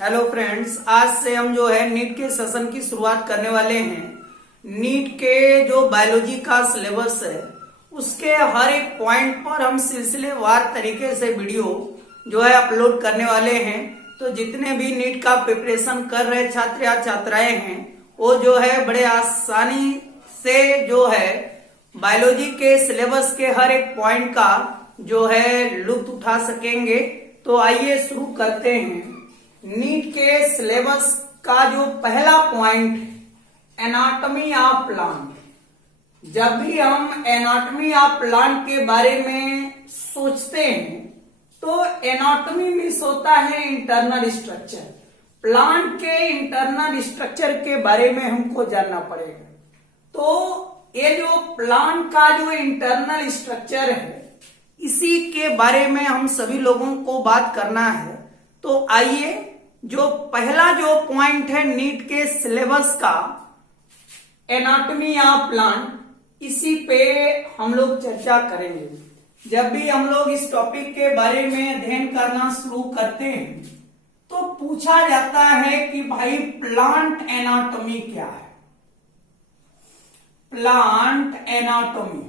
Hello friends, आज से हम जो है नीट के सेशन की शुरुआत करने वाले हैं। नीट के जो बायोलॉजी का सिलेबस है उसके हर एक पॉइंट पर हम सिलसिलेवार तरीके से वीडियो जो है अपलोड करने वाले हैं। तो जितने भी नीट का प्रिपरेशन कर रहे छात्र या छात्राएं हैं वो जो है बड़े आसानी से जो है बायोलॉजी के सिलेबस के हर एक पॉइंट का जो है लुत्फ उठा सकेंगे। तो आइए शुरू करते हैं। नीट के सिलेबस का जो पहला पॉइंट है एनाटॉमी ऑफ प्लांट। जब भी हम एनाटॉमी ऑफ प्लांट के बारे में सोचते हैं तो एनाटॉमी मीन्स होता है इंटरनल स्ट्रक्चर। प्लांट के इंटरनल स्ट्रक्चर के बारे में हमको जानना पड़ेगा। तो ये जो प्लांट का जो इंटरनल स्ट्रक्चर है इसी के बारे में हम सभी लोगों को बात करना है। तो आइए जो पहला जो पॉइंट है नीट के सिलेबस का एनाटॉमी ऑफ प्लांट, इसी पे हम लोग चर्चा करेंगे। जब भी हम लोग इस टॉपिक के बारे में अध्ययन करना शुरू करते हैं तो पूछा जाता है कि भाई प्लांट एनाटॉमी क्या है। प्लांट एनाटॉमी,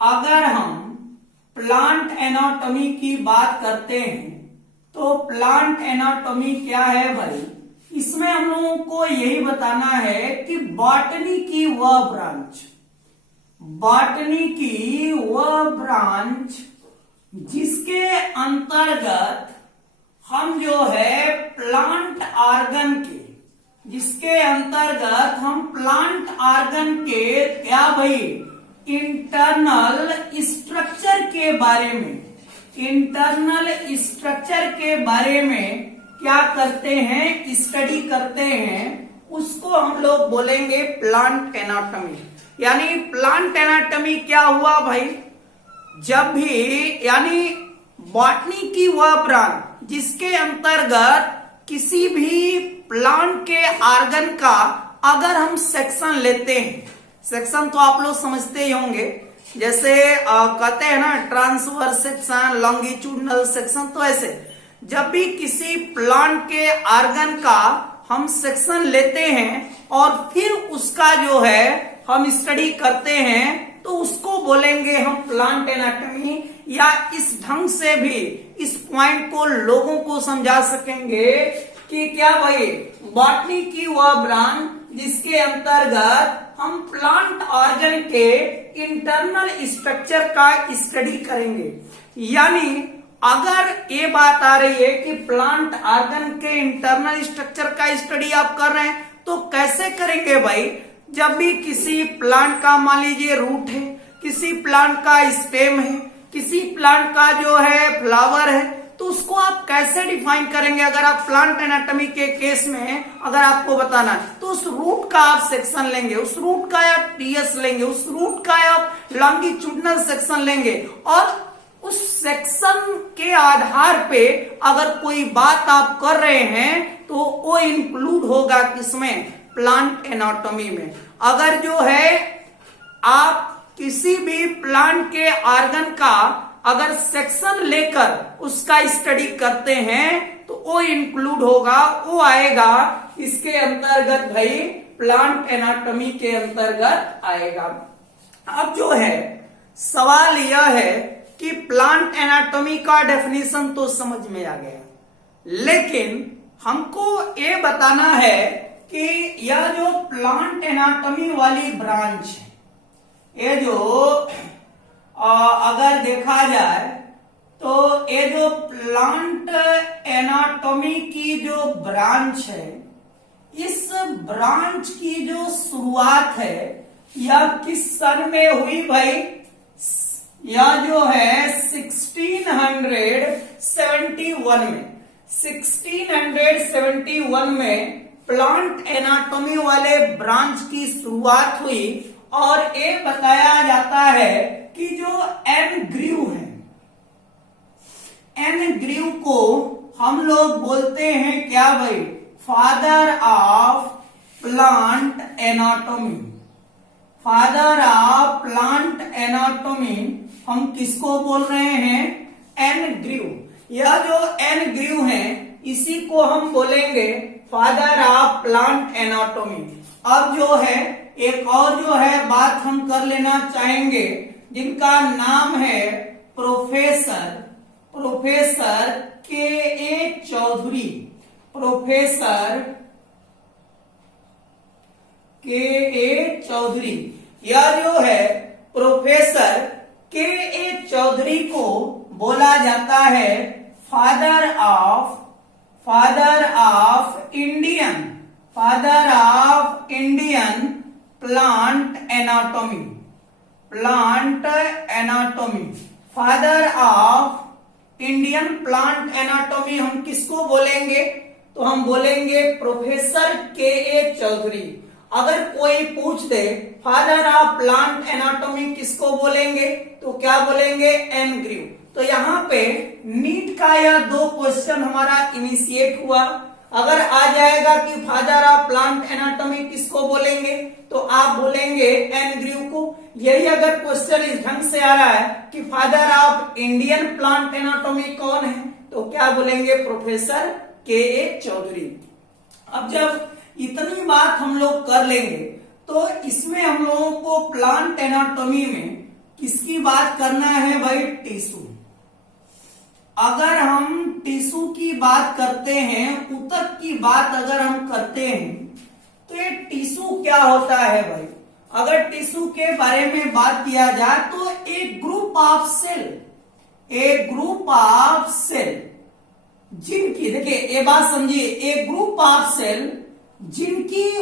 अगर हम प्लांट एनाटॉमी की बात करते हैं तो प्लांट एनाटॉमी क्या है भाई, इसमें हम लोगों को यही बताना है कि बॉटनी की वह ब्रांच, बॉटनी की वह ब्रांच जिसके अंतर्गत हम जो है प्लांट ऑर्गन के, जिसके अंतर्गत हम प्लांट ऑर्गन के क्या भाई इंटरनल स्ट्रक्चर के बारे में, इंटरनल स्ट्रक्चर के बारे में क्या करते हैं, स्टडी करते हैं, उसको हम लोग बोलेंगे प्लांट एनाटॉमी। यानी प्लांट एनाटॉमी क्या हुआ भाई, जब भी यानी बॉटनी की वह ब्रांच जिसके अंतर्गत किसी भी प्लांट के ऑर्गन का अगर हम सेक्शन लेते हैं, सेक्शन तो आप लोग समझते ही होंगे, जैसे कहते हैं ना ट्रांसवर्स सेक्शन, लॉन्गिट्यूडनल सेक्शन। तो ऐसे जब भी किसी प्लांट के ऑर्गन का हम सेक्शन लेते हैं और फिर उसका जो है हम स्टडी करते हैं तो उसको बोलेंगे हम प्लांट एनाटॉमी। या इस ढंग से भी इस पॉइंट को लोगों को समझा सकेंगे कि क्या भाई बॉटनी की वह ब्रांच जिसके अंतर्गत हम प्लांट ऑर्गन के इंटरनल स्ट्रक्चर का स्टडी करेंगे। यानी अगर ये बात आ रही है कि प्लांट ऑर्गन के इंटरनल स्ट्रक्चर का स्टडी आप कर रहे हैं तो कैसे करेंगे भाई, जब भी किसी प्लांट का मान लीजिए रूट है, किसी प्लांट का स्टेम है, किसी प्लांट का जो है फ्लावर है, तो उसको आप कैसे डिफाइन करेंगे। अगर आप प्लांट एनाटॉमी के केस में अगर आपको बताना है तो उस रूट का आप सेक्शन लेंगे, उस रूट का आप टीएस लेंगे, उस रूट का आप लॉन्गिट्यूडनल सेक्शन लेंगे और उस सेक्शन के आधार पे अगर कोई बात आप कर रहे हैं तो वो इंक्लूड होगा किसमें, प्लांट एनाटॉमी में। अगर जो है आप किसी भी प्लांट के ऑर्गन का अगर सेक्शन लेकर उसका स्टडी करते हैं तो वो इंक्लूड होगा, वो आएगा इसके अंतर्गत भाई प्लांट एनाटॉमी के अंतर्गत आएगा। अब जो है सवाल यह है कि प्लांट एनाटॉमी का डेफिनेशन तो समझ में आ गया, लेकिन हमको ये बताना है कि यह जो प्लांट एनाटॉमी वाली ब्रांच है, ये जो अगर देखा जाए तो ये जो प्लांट एनाटॉमी की जो ब्रांच है, इस ब्रांच की जो शुरुआत है यह किस सन में हुई भाई, यह जो है 1671 में, 1671 में प्लांट एनाटॉमी वाले ब्रांच की शुरुआत हुई। और ये बताया जाता है कि जो एनग्रीव है, एनग्रीव को हम लोग बोलते हैं क्या भाई, father of plant anatomy. Father of plant anatomy हम किसको बोल रहे हैं, एनग्रीव। यह जो एनग्रीव है इसी को हम बोलेंगे फादर ऑफ प्लांट एनाटॉमी। अब जो है एक और जो है बात हम कर लेना चाहेंगे, जिनका नाम है प्रोफेसर के ए चौधरी। प्रोफेसर के ए चौधरी, यह जो है प्रोफेसर के ए चौधरी को बोला जाता है father of Indian plant anatomy. Father of Indian plant anatomy हम किसको बोलेंगे? तो हम बोलेंगे प्रोफेसर के ए चौधरी। अगर कोई पूछ दे फादर ऑफ प्लांट एनाटॉमी किसको बोलेंगे, तो क्या बोलेंगे? N Grew. तो यहाँ पे नीट का यह 2 क्वेश्चन हमारा इनिशिएट हुआ। अगर आ जाएगा कि फादर ऑफ प्लांट एनाटॉमी किसको बोलेंगे, तो आप बोलेंगे एन ग्रीव को। यही अगर क्वेश्चन इस ढंग से आ रहा है कि father of Indian plant anatomy कौन है, तो क्या बोलेंगे? प्रोफेसर के ए चौधरी। अब जब इतनी बात हम लोग कर लेंगे, तो इसमें हम लोगों को प्लांट एनाटॉमी में किसकी बात करना है भाई? टिश्यू। अगर हम टिश्यू की बात करते हैं, ऊतक की बात अगर हम करते हैं, तो ये टिश्यू क्या होता है भाई? अगर टिश्यू के बारे में बात किया जाए तो एक ग्रुप ऑफ सेल जिनकी, देखिए ये बात समझिए, एक ग्रुप ऑफ सेल जिनकी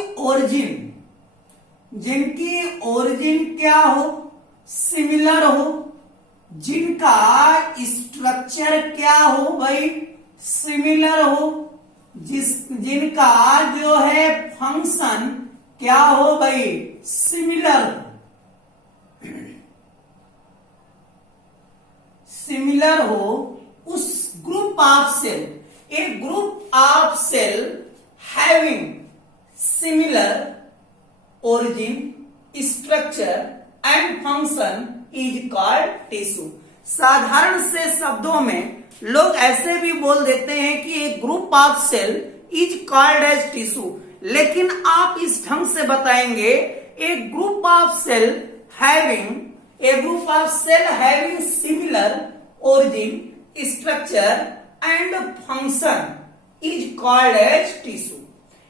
ओरिजिन क्या हो? सिमिलर हो। जिनका स्ट्रक्चर क्या हो भाई? सिमिलर हो। जिनका जो है फंक्शन क्या हो भाई? सिमिलर हो। उस ग्रुप ऑफ सेल, एक group of cell having similar origin, structure and function is called tissue। साधारण से शब्दों में लोग ऐसे भी बोल देते हैं कि एक group of cell is called as tissue, लेकिन आप इस ढंग से बताएंगे एक group of cell having similar origin, structure and function is called as tissue।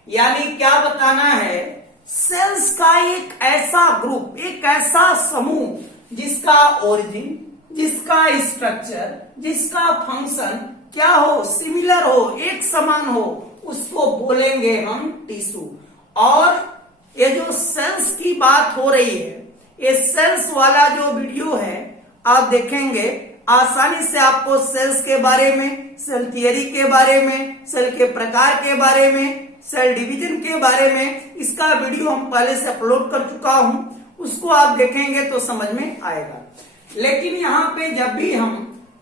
यानी क्या बताना है? सेल्स का एक ऐसा ग्रुप, एक ऐसा समूह जिसका ओरिजिन, जिसका स्ट्रक्चर, जिसका फंक्शन क्या हो? सिमिलर हो, एक समान हो, उसको बोलेंगे हम टिश्यू। और ये जो सेल्स की बात हो रही है, ये सेल्स वाला जो वीडियो है आप देखेंगे, आसानी से आपको सेल्स के बारे में, सेल थियरी के बारे में, सेल के प्रकार के बारे में, सेल डिवीजन के बारे में इसका वीडियो हम पहले से अपलोड कर चुका हूं, उसको आप देखेंगे तो समझ में आएगा। लेकिन यहाँ पे जब भी हम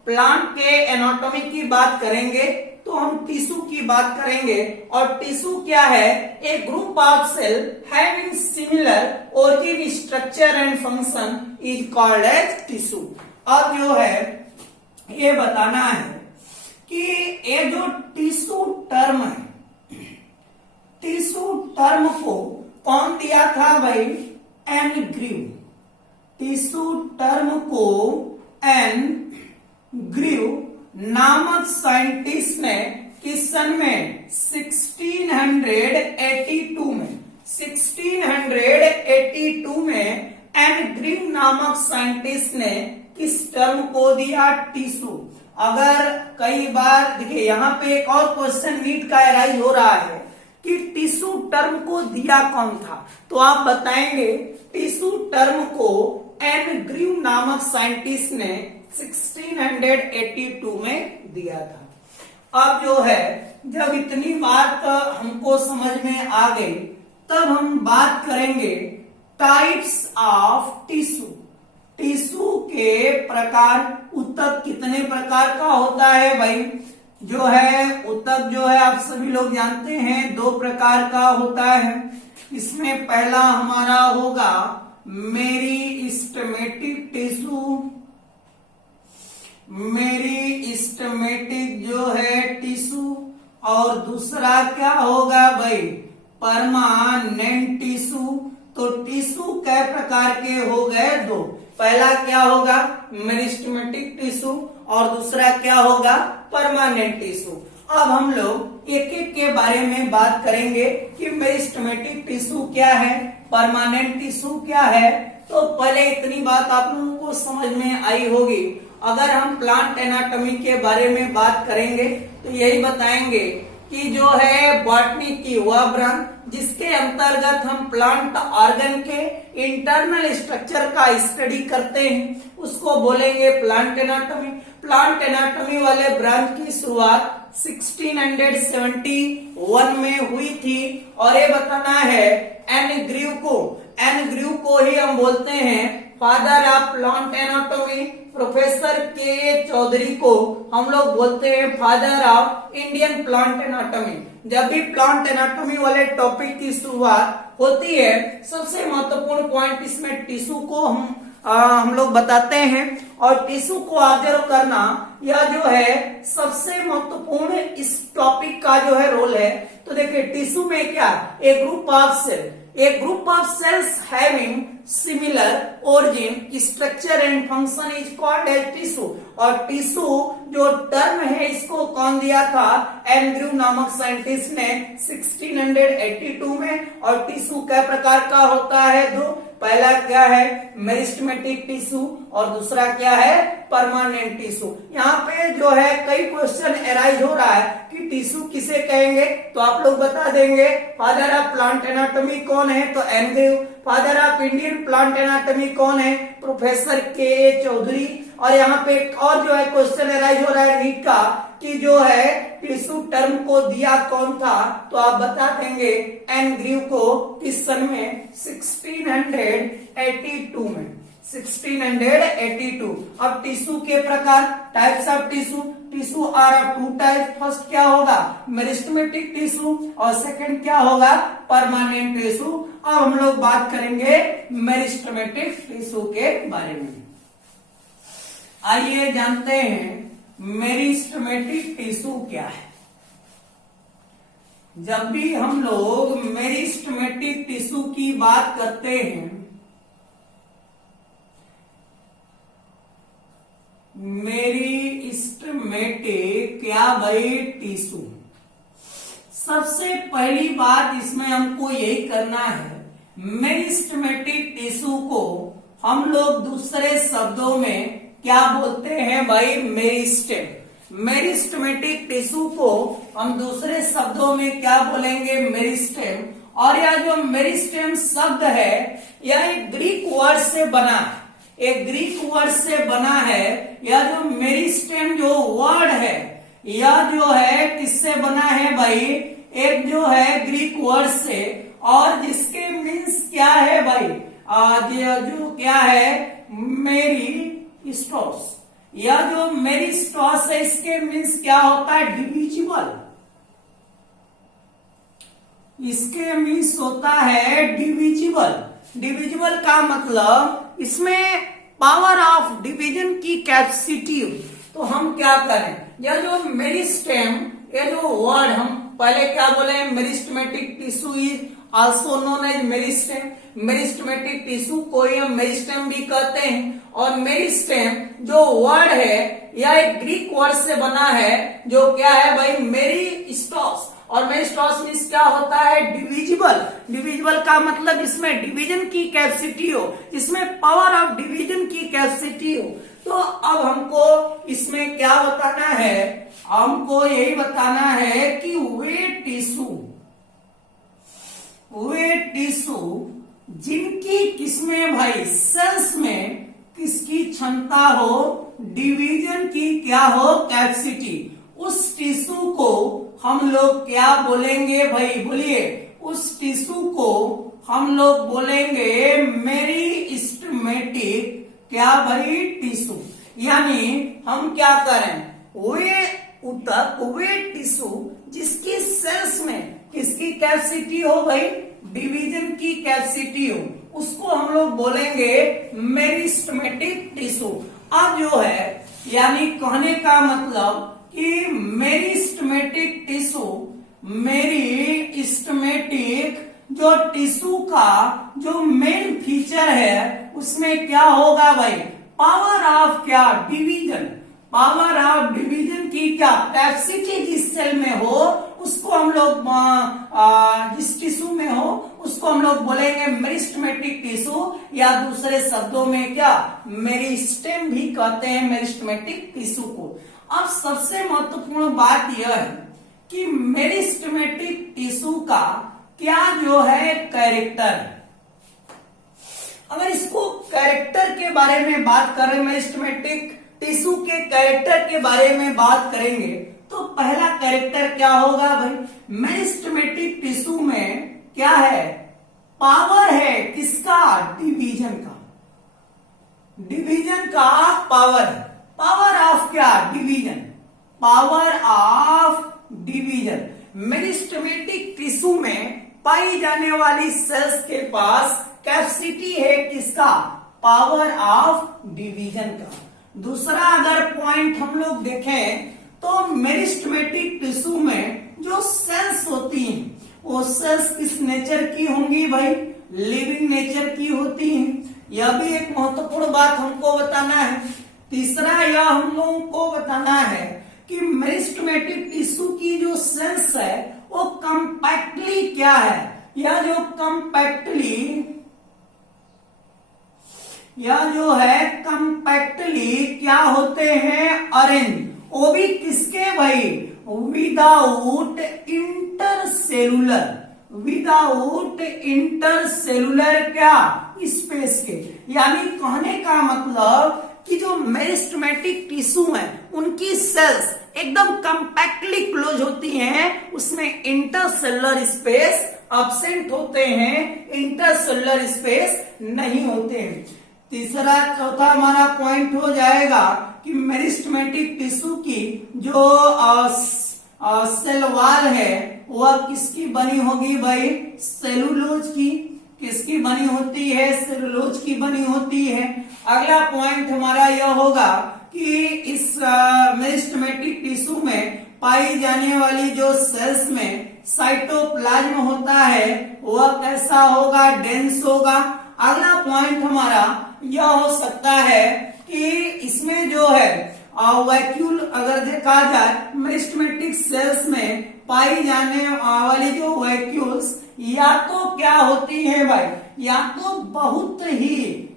प्लांट के एनाटॉमी की बात करेंगे तो हम टिश्यू की बात करेंगे। और टिश्यू क्या है? A group of cell having similar origin, structure and function is called as tissue. अब जो है ये बताना है कि ये जो टिश्यू टर्म है, टिश्यू टर्म को कौन दिया था भाई? N Grew. टिश्यू टर्म को एन ग्रीव नामक साइंटिस्ट ने किस सन में? 1682 में एन ग्रीव नामक साइंटिस्ट ने किस टर्म को दिया? टिश्यू। अगर कई बार देखिए यहाँ पे एक और क्वेश्चन नीट का एराइज हो रहा है कि टिश्यू टर्म को दिया कौन था, तो आप बताएंगे टिश्यू टर्म को एन ग्रीव नामक साइंटिस्ट ने 1682 में दिया था। अब जो है जब इतनी बात हमको समझ में आ गई, तब हम बात करेंगे टाइप्स ऑफ टिश्यू। टिश्यू के प्रकार। ऊतक कितने प्रकार का होता है भाई? जो है ऊतक जो है आप सभी लोग जानते हैं 2 प्रकार का होता है। इसमें पहला हमारा होगा मेरिस्टेमेटिक टिश्यू। मेरिस्टेमेटिक जो है टिश्यू, और दूसरा क्या होगा भाई, परमानेंट टिश्यू। तो टिश्यू कै प्रकार के हो गए, दो। पहला क्या होगा, मेरिस्टेमेटिक टिश्यू, और दूसरा क्या होगा, परमानेंट टिश्यू। अब हम लोग एक एक के बारे में बात करेंगे कि मेरिस्टेमेटिक टिश्यू क्या है, परमानेंट टिश्यू क्या है। तो पहले इतनी बात आप लोगों को समझ में आई होगी। अगर हम प्लांट एनाटॉमी के बारे में बात करेंगे तो यही बताएंगे कि जो है बॉटनी की वह ब्रांच जिसके अंतर्गत हम प्लांट ऑर्गन के इंटरनल स्ट्रक्चर का स्टडी करते हैं उसको बोलेंगे प्लांट एनाटॉमी। प्लांट एनाटॉमी वाले ब्रांच की शुरुआत 1671 में हुई थी और ये बताना है एन ग्रीव को ही हम बोलते हैं father of plant anatomy. Professor के चौधरी को हम लोग बोलते हैं father of Indian plant anatomy. जब भी प्लांट एनाटॉमी वाले टॉपिक की शुरुआत होती है सबसे महत्वपूर्ण पॉइंट इसमें टिश्यू को हम लोग बताते हैं और टिश्यू को ऑब्जर्व करना यह जो है सबसे महत्वपूर्ण इस टॉपिक का जो है रोल है। तो देखिए टिश्यू में क्या, एक group of cells having similar origin structure and function is called as tissue. और टिश्यू जो टर्म है इसको कौन दिया था, एन ग्रीव नामक साइंटिस्ट ने 1682 में। और टिश्यू कै प्रकार का होता है, दो। पहला क्या है, मेरिस्टेमेटिक टिश्यू और दूसरा क्या है, परमानेंट टिश्यू। यहाँ पे जो है कई क्वेश्चन एराइज हो रहा है कि टिश्यू किसे कहेंगे, तो आप लोग बता देंगे फादर ऑफ प्लांट एनाटॉमी कौन है, तो N Grew. Father of Indian plant anatomy कौन है, प्रोफेसर के चौधरी। और यहाँ पे और जो है क्वेश्चन एराइज हो रहा है नीट का कि जो है टिश्यू टर्म को दिया कौन था, तो आप बता देंगे एन ग्रीव को। किस सन में, 1682 में, 1682। अब टिश्यू के प्रकार, types of tissue are of two type. First क्या होगा, मेरिस्टेमेटिक टिश्यू और सेकंड क्या होगा, परमानेंट टिश्यू। अब हम लोग बात करेंगे मेरिस्टेमेटिक टिश्यू के बारे में। आइए जानते हैं मेरिस्टेमेटिक टिश्यू क्या है। जब भी हम लोग मेरिस्टेमेटिक टिश्यू की बात करते हैं, मेरिस्टेमेटिक क्या भाई, टिश्यू। सबसे पहली बात इसमें हमको यही करना है, मेरिस्टेमेटिक टिश्यू को हम लोग दूसरे शब्दों में क्या बोलते हैं भाई, मेरिस्टेम। मेरिस्टेमेटिक टिश्यू को हम दूसरे शब्दों में क्या बोलेंगे, मेरिस्टेम। और यह जो मेरिस्टेम शब्द है यह एक ग्रीक वर्ड से बना है, एक ग्रीक वर्ड से बना है। यह जो मेरिस्टेम जो वर्ड है यह जो है किससे बना है भाई, एक जो है ग्रीक वर्ड से, और जिसके मीन्स क्या है भाई, जो क्या है, मेरिस्टोस। यह जो मेरिस्टोस है इसके मीन्स क्या होता है, डिविजिबल। इसके मीन्स होता है डिविजिबल। डिविजिबल का मतलब इसमें पावर ऑफ डिवीजन की कैपेसिटी। तो हम क्या करें, यह जो मेरिस्टेम, ये जो वर्ड हम पहले क्या बोले, meristematic tissue is also known as meristem. Meristematic tissue को हम मेरिस्टेम भी कहते हैं। और मेरिस्टेम जो वर्ड है यह एक ग्रीक वर्ड से बना है जो क्या है भाई, मेरिस्टोस। और मेरिस्टोस मीन्स क्या होता है, डिविजिबल। डिविजिबल का मतलब इसमें डिवीजन की कैपेसिटी हो, इसमें पावर ऑफ डिवीजन की कैपेसिटी हो। तो अब हमको इसमें क्या बताना है, हमको यही बताना है कि वे टिश्यू जिनकी किसमें भाई, सेल्स में किसकी क्षमता हो, डिवीजन की क्या हो, कैपेसिटी, उस टिश्यू को हम लोग क्या बोलेंगे भाई, बोलिए, उस टिश्यू को हम लोग बोलेंगे मेरिस्टेमेटिक क्या भाई, टिश्यू। यानी हम क्या करें, वे टिश्यू जिसकी सेल्स में किसकी कैपेसिटी हो भाई, डिवीजन की कैपेसिटी हो, उसको हम लोग बोलेंगे मेरिस्टेमेटिक टिश्यू। अब जो है यानी कहने का मतलब कि मेरिस्टेमेटिक टिश्यू मेरिस्टेमेटिक जो टिश्यू का जो मेन फीचर है उसमें क्या होगा भाई, पावर ऑफ क्या, डिवीजन। पावर ऑफ डिवीजन की क्या कैपेसिटी जिस सेल में हो उसको हम लोग जिस टिश्यू में हो उसको हम लोग बोलेंगे मेरिस्टेमेटिक टिश्यू, या दूसरे शब्दों में क्या मेरिस्टेम भी कहते हैं मेरिस्टेमेटिक टिश्यू को। अब सबसे महत्वपूर्ण बात यह है कि मेरिस्टेमेटिक टिश्यू का क्या जो है कैरेक्टर। अगर इसको कैरेक्टर के बारे में बात करें, मेरिस्टेमेटिक टिश्यू के कैरेक्टर के बारे में बात करेंगे तो पहला कैरेक्टर क्या होगा भाई, मेरिस्टेमेटिक टिश्यू में क्या है, पावर है किसका, डिवीजन का। डिवीजन का पावर, पावर ऑफ क्या, division, power of division. Meristematic tissue में पाई जाने वाली सेल्स के पास कैपेसिटी है किसका, पावर ऑफ डिवीजन का। दूसरा अगर पॉइंट हम लोग देखें तो मेरिस्टेमेटिक टिश्यू में जो सेल्स होती हैं वो सेल्स किस नेचर की होंगी भाई, लिविंग नेचर की होती हैं। यह भी एक महत्वपूर्ण बात हमको बताना है। तीसरा यह हम लोगों को बताना है कि मेरिस्टेमेटिक टिश्यू की जो सेल्स है वो कंपैक्टली क्या है, यह जो कंपैक्टली, यह जो है कंपैक्टली क्या होते हैं, अरेंज। वो भी किसके भाई, विदाउट इंटरसेलुलर, विदाउट इंटरसेलुलर क्या स्पेस के। यानी कहने का मतलब कि जो मेरिस्टेमेटिक टिश्यू है उनकी सेल्स एकदम कंपैक्टली क्लोज होती हैं, उसमें इंटरसेलुलर स्पेस अब्सेंट होते हैं, इंटरसेलुलर स्पेस नहीं होते हैं। तीसरा चौथा हमारा पॉइंट हो जाएगा कि मेरिस्टेमेटिक टिश्यू की जो सेल वॉल है वह किसकी बनी होगी भाई, सेलुलोज की। किसकी बनी होती है, सेलुलोज की बनी होती है। अगला पॉइंट हमारा यह होगा कि इस मेरिस्टेमेटिक टिश्यू में पाई जाने वाली जो सेल्स में साइटोप्लाज्म होता है वह कैसा होगा, डेंस होगा। अगला पॉइंट हमारा यह हो सकता है कि इसमें जो है वैक्यूल अगर देखा जाए, मेरिस्टेमेटिक सेल्स में पाई जाने वाली जो वैक्यूल्स या तो क्या होती है भाई, या तो बहुत ही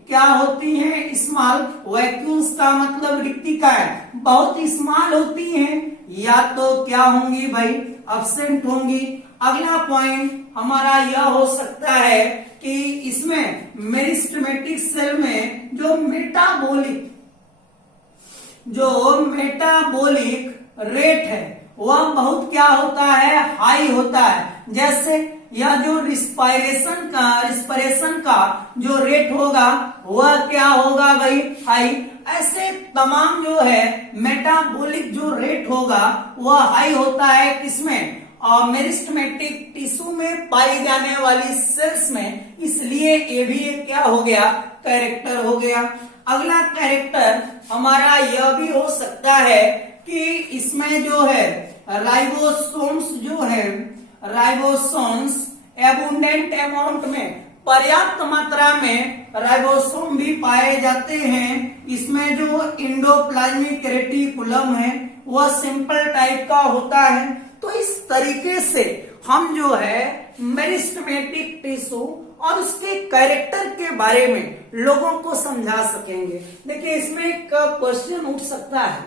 क्या होती हैं, स्मॉल। वैक्यूल्स का मतलब रिक्तिकाएं बहुत स्मॉल होती हैं, या तो क्या होंगी भाई, अब्सेंट होंगी। अगला पॉइंट हमारा यह हो सकता है कि इसमें मेरिस्टेमेटिक सेल में जो मेटाबॉलिक रेट है वह बहुत क्या होता है, हाई होता है। जैसे यह जो रिस्पिरेशन का जो रेट होगा वह क्या होगा भाई, हाई। ऐसे तमाम जो है मेटाबॉलिक जो रेट होगा वह हाई होता है किसमें, मेरिस्टेमेटिक टिश्यू में पाई जाने वाली सेल्स में। इसलिए ये भी क्या हो गया, कैरेक्टर हो गया। अगला कैरेक्टर हमारा यह भी हो सकता है कि इसमें जो है राइबोसोम्स जो है, राइबोसोम्स एबुंडेंट अमाउंट में, पर्याप्त मात्रा में राइबोसोम भी पाए जाते हैं। इसमें जो इंडोप्लाज्मिक रेटिकुलम है वह सिंपल टाइप का होता है। तो इस तरीके से हम जो है मेरिस्टेमेटिक टिश्यू और उसके कैरेक्टर के बारे में लोगों को समझा सकेंगे। देखिए इसमें एक क्वेश्चन उठ सकता है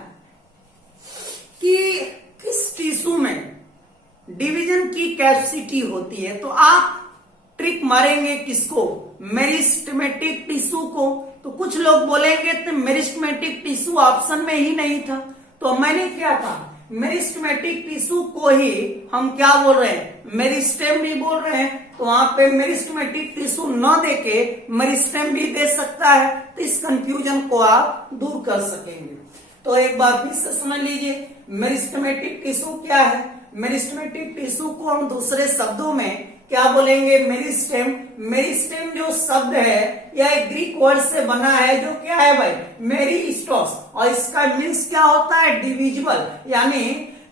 कि किस टिश्यू में डिवीजन की कैपेसिटी होती है, तो आप ट्रिक मारेंगे किसको, मेरिस्टेमेटिक टिश्यू को। तो कुछ लोग बोलेंगे तो मेरिस्टेमेटिक टिश्यू ऑप्शन में ही नहीं था, तो मैंने क्या कहा, मेरिस्टेमेटिक टिश्यू को ही हम क्या बोल रहे हैं, मेरिस्टेम भी बोल रहे हैं। तो वहां पे मेरिस्टेमेटिक टिश्यू न देके मेरिस्टेम भी दे सकता है, तो इस कंफ्यूजन को आप दूर कर सकेंगे। तो एक बार फिर से समझ लीजिए, मेरिस्टेमेटिक टिश्यू क्या है। मेरिस्टेमेटिक टिश्यू को हम दूसरे शब्दों में क्या बोलेंगे, मेरिस्टेम। मेरिस्टेम जो शब्द है यह एक ग्रीक वर्ड से बना है जो क्या है भाई, मेरिस्टोस, और इसका मीन्स क्या होता है, डिविजिबल। यानी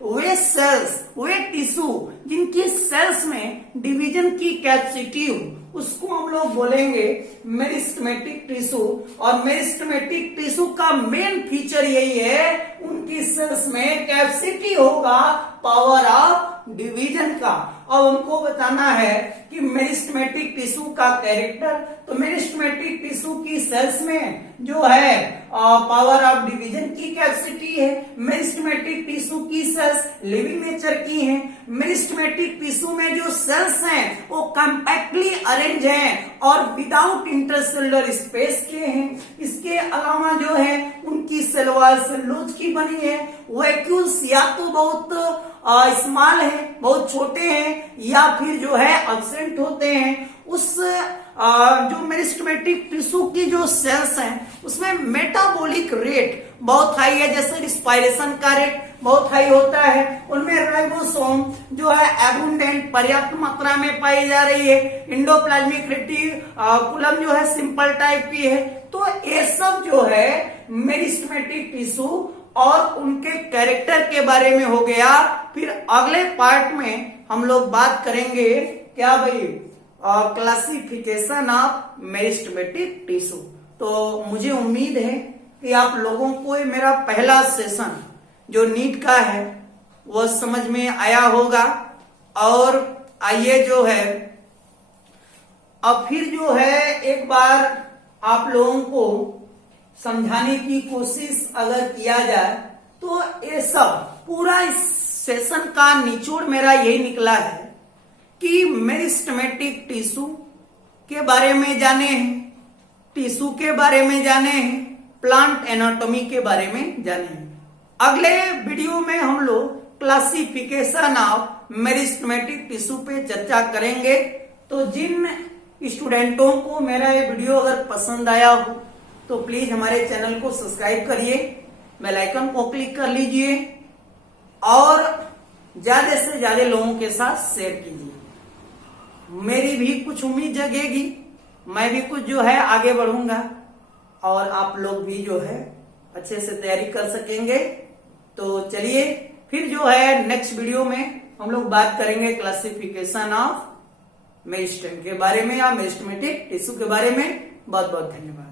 वे सेल्स, वे टिश्यू जिनकी सेल्स में डिवीजन की कैपेसिटी हो, उसको हम लोग बोलेंगे मेरिस्टेमेटिक टिश्यू। और मेरिस्टेमेटिक टिश्यू का मेन फीचर यही है, उनकी सेल्स में कैपेसिटी होगा पावर ऑफ डिवीजन का। अब हमको बताना है कि मेरिस्टेमेटिक टिश्यू का कैरेक्टर। तो मेरिस्टेमेटिक टिश्यू की सेल्स में जो है पावर ऑफ डिवीजन की कैपेसिटी है। मेरिस्टेमेटिक टिश्यू की सेल्स लिविंग नेचर की हैं। मेरिस्टेमेटिक टिश्यू में जो सेल्स हैं वो कॉम्पैक्टली अरेंज हैं और विदाउट इंटरसेलुलर स्पेस के हैं। इसके अलावा जो है उनकी सेल वॉल सेलुलोज की बनी है। वैक्यूल्स या तो बहुत स्मॉल है, बहुत छोटे हैं, या फिर जो है एब्सेंट होते हैं। उस जो मेरिस्टेमेटिक टिश्यू की जो सेल्स हैं उसमें मेटाबॉलिक रेट बहुत हाई है, जैसे रिस्पायरेशन का रेट बहुत हाई होता है। उनमें राइबोसोम जो है एबुंडेंट, पर्याप्त मात्रा में पाई जा रही है। एंडोप्लाज्मिक रेटिकुलम जो है सिंपल टाइप की है। तो ये सब जो है मेरिस्टेमेटिक टिश्यू और उनके कैरेक्टर के बारे में हो गया। फिर अगले पार्ट में हम लोग बात करेंगे क्या भाई, क्लासिफिकेशन ऑफ मेरिस्टेमेटिक टिश्यू। तो मुझे उम्मीद है कि आप लोगों को ये मेरा पहला सेशन जो नीट का है वो समझ में आया होगा। और आइए जो है अब फिर जो है एक बार आप लोगों को समझाने की कोशिश अगर किया जाए तो ये सब पूरा इस सेशन का निचोड़ मेरा यही निकला है कि मेरिस्टेमेटिक टिश्यू के बारे में जाने हैं, टिश्यू के बारे में जाने हैं, प्लांट एनाटॉमी के बारे में जाने हैं। अगले वीडियो में हम लोग क्लासिफिकेशन ऑफ मेरिस्टेमेटिक टिश्यू पे चर्चा करेंगे। तो जिन स्टूडेंटों को मेरा ये वीडियो अगर पसंद आया हो तो प्लीज हमारे चैनल को सब्सक्राइब करिए, बेल आइकन को क्लिक कर लीजिए और ज्यादा से ज्यादा लोगों के साथ शेयर कीजिए। मेरी भी कुछ उम्मीद जगेगी, मैं भी कुछ जो है आगे बढ़ूंगा और आप लोग भी जो है अच्छे से तैयारी कर सकेंगे। तो चलिए फिर जो है नेक्स्ट वीडियो में हम लोग बात करेंगे क्लासिफिकेशन ऑफ मेरिस्टेम के बारे में या मेरिस्टेमेटिक टिश्यू के बारे में। बहुत बहुत धन्यवाद।